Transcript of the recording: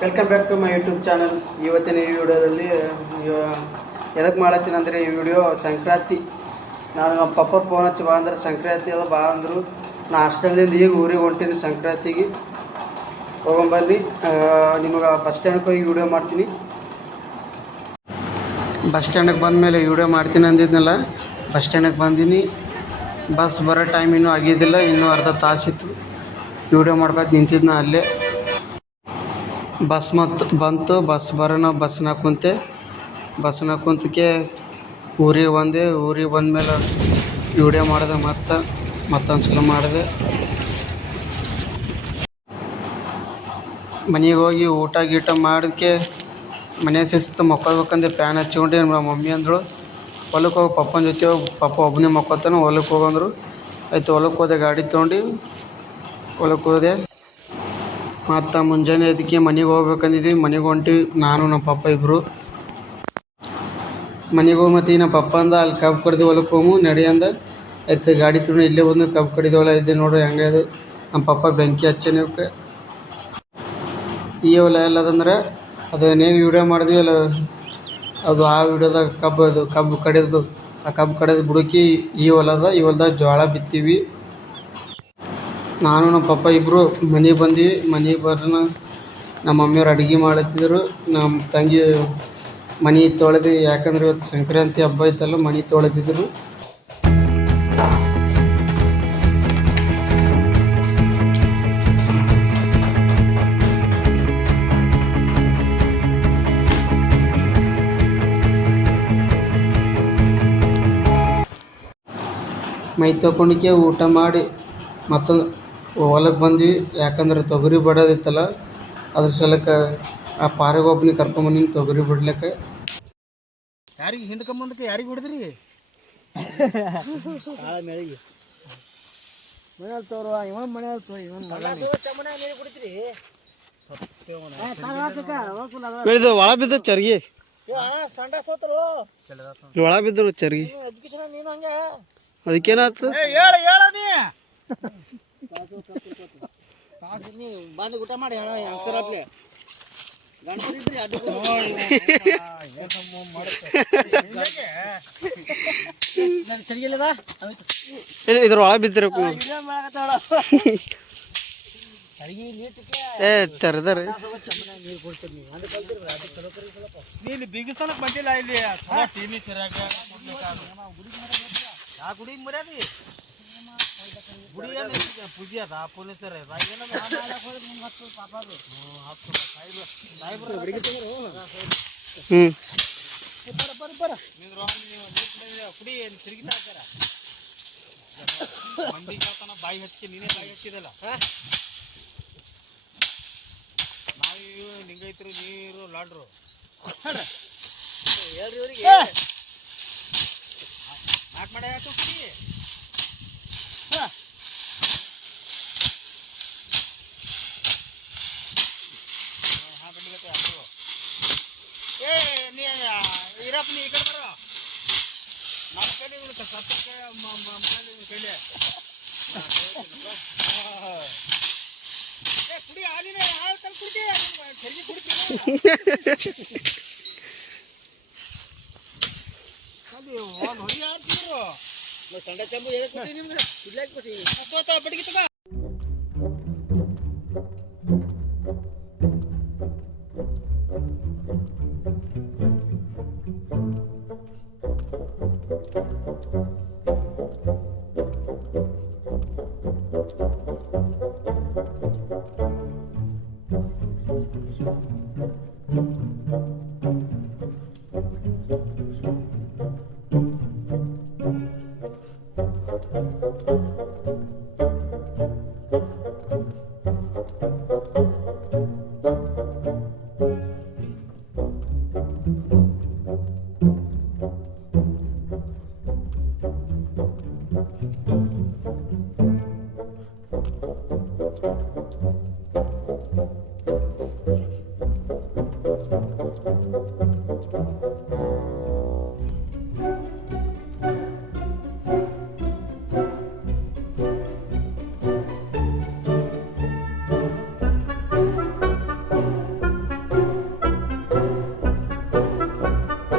Welcome back to my YouTube channel. ಇವತ್ತಿನ ಈ ವಿಡಿಯೋದಲ್ಲಿ ಎದಕ್ಕೆ ಮಾಡತ್ತೀನಿ ಅಂದರೆ ಈ ವಿಡಿಯೋ ಸಂಕ್ರಾಂತಿ. ನಾನು ನಮ್ಮ ಪಪ್ಪ ಫೋನ್ ಹಚ್ಚಿ ಬಾ ಅಂದ್ರೆ ಸಂಕ್ರಾಂತಿ ಅದ ಬಾ ಅಂದರು. ನಾ ಹಾಸ್ಟೆಲ್ದಿಂದ ಈಗ ಊರಿಗೆ ಹೊಂಟೀನಿ. ಸಂಕ್ರಾಂತಿಗೆ ಹೋಗೊಂಬಂದು ನಿಮಗೆ ಬಸ್ ಸ್ಟ್ಯಾಂಡ್ಗೆ ಹೋಗಿ ವಿಡಿಯೋ ಮಾಡ್ತೀನಿ. ಬಸ್ ಸ್ಟ್ಯಾಂಡಿಗೆ ಬಂದಮೇಲೆ ವಿಡಿಯೋ ಮಾಡ್ತೀನಿ ಅಂದಿದ್ನಲ್ಲ, ಬಸ್ ಸ್ಟ್ಯಾಂಡಿಗೆ ಬಂದೀನಿ. ಬಸ್ ಬರೋ ಟೈಮ್ ಇನ್ನೂ ಆಗಿದ್ದಿಲ್ಲ, ಇನ್ನೂ ಅರ್ಧ ತಾಸಿತ್ತು. ವಿಡಿಯೋ ಮಾಡ್ಕೊಂಡು ನಿಂತಿದ್ನ ಅಲ್ಲೇ. ಬಸ್ ಬಂತು. ಬಸ್ ಬರೋಣ ಬಸ್ನಾಗ ಕುಂತೆ. ಬಸ್ನಾಗ ಕುಂತಕ್ಕೆ ಊರಿಗೆ ಬಂದೆ. ಊರಿಗೆ ಬಂದಮೇಲೆ ವಿಡಿಯೋ ಮಾಡಿದೆ. ಮತ್ತೊಂದು ಸಲ ಮಾಡಿದೆ. ಮನೆಗೆ ಹೋಗಿ ಊಟ ಗೀಟ ಮಾಡೋಕ್ಕೆ ಮನೆ ಶಿಸ್ತು ಮಕ್ಕೊಳ್ಬೇಕಂದ್ರೆ ಫ್ಯಾನ್ ಹಚ್ಕೊಂಡೆ. ನಮ್ಮ ಮಮ್ಮಿ ಅಂದಳು ಹೊಲಕ್ಕೆ ಹೋಗಿ ಪಪ್ಪನ ಜೊತೆ ಹೋಗಿ, ಪಪ್ಪ ಒಬ್ಬನೇ ಮಕ್ಕೊತಾನೆ, ಹೊಲಕ್ಕೆ ಹೋಗಂದ್ರು. ಆಯಿತು, ಹೊಲಕ್ಕೆ ಹೋದೆ. ಗಾಡಿ ತೊಗೊಂಡು ಹೊಲಕ್ಕೆ ಹೋದೆ. ಮತ್ತು ಮುಂಜಾನೆ ಅದಕ್ಕೆ ಮನೆಗೆ ಹೋಗ್ಬೇಕಂದಿದ್ವಿ. ಮನೆಗೆ ಹೊಂಟಿವಿ ನಾನು ನಮ್ಮ ಪಪ್ಪ ಇಬ್ಬರು. ಮನೆಗೆ ಹೋಗಿ ಮತ್ತು ನಮ್ಮ ಪಪ್ಪ ಅಂದ ಅಲ್ಲಿ ಕಬ್ಬು ಕಡ್ದು ಹೊಲಕ್ಕೆ ಹೋಗು ನಡಿ ಅಂದ. ಆಯ್ತು, ಗಾಡಿ ತೊಗೊಂಡು ಇಲ್ಲೇ ಬಂದು ಕಬ್ಬು ಕಡಿದ ಹೊಲ ಇದ್ದೆ ನೋಡ್ರಿ. ಹೆಂಗೆ ಅದು ನಮ್ಮ ಪಪ್ಪ ಬೆಂಕಿ ಹಚ್ಚನೆ ಅವಕ್ಕೆ. ಈ ಹೊಲ ಎಲ್ಲದಂದ್ರೆ ಅದು ನೇಗೆ ವಿಡಿಯೋ ಮಾಡಿದ್ವಿ ಅಲ್ಲ, ಅದು ಆ ವಿಡಿಯೋದಾಗ ಕಬ್ಬು ಕಡಿಯೋದು, ಆ ಕಬ್ಬು ಕಡಿಯೋದು ಬುಡಕಿ ಈ ಹೊಲದ. ಈ ಹೊಲದಾಗ ಜೋಳ ಬಿತ್ತೀವಿ. ನಾನು ನಮ್ಮ ಪಪ್ಪ ಇಬ್ಬರು ಮನೆಗೆ ಬಂದ್ವಿ. ಮನೆಗೆ ಬರೋಣ ನಮ್ಮ ಮಮ್ಮಿಯವ್ರು ಅಡುಗೆ ಮಾಡತ್ತಿದ್ರು. ನಮ್ಮ ತಂಗಿ ಮನೆ ತೊಳೆದು, ಯಾಕಂದ್ರೆ ಇವತ್ತು ಸಂಕ್ರಾಂತಿ ಹಬ್ಬ ಐತಲ್ಲ, ಮನೆ ತೊಳೆದಿದ್ರು. ಮೈ ತೊಗೊಂಡಿಕ್ಕೆ ಊಟ ಮಾಡಿ ಮತ್ತೊಂದು ಹೊಲಕ್ಕೆ ಬಂದ್ವಿ. ಯಾಕಂದ್ರೆ ತೊಗರಿ ಬಡೋದಿತ್ತಲ್ಲ, ಅದ್ರ ಸಲಕ್ಕೆ ಆ ಪಾರಿಗೆ ಒಬ್ಬನಿಗೆ ಕರ್ಕೊಂಬಂದಿನಿ ತೊಗರಿ ಬಿಡ್ಲಿಕ್ಕೆ. ಯಾರಿಗೆ ಹಿಂದ್ಕೊಂಬಂದಕ್ಕೆ ಯಾರಿಗೆ ಹೊಡೆದ್ರಿ? ಮೇಳಿಗೆ ಮನೆಯಲ್ಲಿ ತೋರುವ ಇವನ್ ಮನೆಯಲ್ಲಿ ತೋ ಇವನ್ ಇದು ಒಳ ಬಿದ್ದ ಚರ್ಗಿ, ಒಳ ಬಿದ್ದರು ಚರ್ಗಿ. ಅದಕ್ಕೇನಾಯ್ತು? ಬಂದು ಊಟ ಮಾಡಿ ಅಂಕರಾಟ್ಲೆ ಇದ್ರ ಒಳ ಬಿದ್ದಿರಬೇಕು. ತೆರೆದಾರೆ ನೀನು ಬಿಗಿಸಲಕ್ ಬಂದಿಲ್ಲ ಇಲ್ಲಿ. ಗುಡಿ ಮುರ್ಯಾದಿ ಗುಡಿ ಪೂಜೆ ಅದ ಪೊಲೀಸರ ಕುಡಿ ತಿರುಗಿತಾ ಇರ್ತಾರ. ಮಂದಿ ಹೇಳ್ತಾನ ಬಾಯಿ ಹಚ್ಚಿ ನೀನೇ ಬಾಯಿ ಹಚ್ಚಿದಲ್ಲ. ನಾವು ಲಿಂಗೈತರು, ನೀರು ಲಾಡ್ರು ಹೇಳ್ರಿ ಇವ್ರಿಗೆ ನಾಲ್ಕು ಮಾಡಿ ಆಯ್ತು ಕುಡಿ. ಇರಪ್ಪ ನೀ ಈ ಕಡೆ ಬರೋ. ನಮ್ಮ ಕಡೆ ಕೈಲಿ ಕುಡಿ ಹಾಲಿನ ಹಾಲು ತಂದು ಕುಡಿ. ಸರಿಗೆ ಕುಡಿತೀನಿ ಹೊಡಿ ಹಾಕ್ತಿರು. ಸಂಡೆ ಚಂಬು ಹೇಗೆ ಕೊಟ್ಟಿ ನಿಮ್ಗೆ ಇಡ್ಲಾಕ್ ಕೊಟ್ಟಿ ಮುಕ್ಕೋತ ಬಡಿಗೆ ತಗ.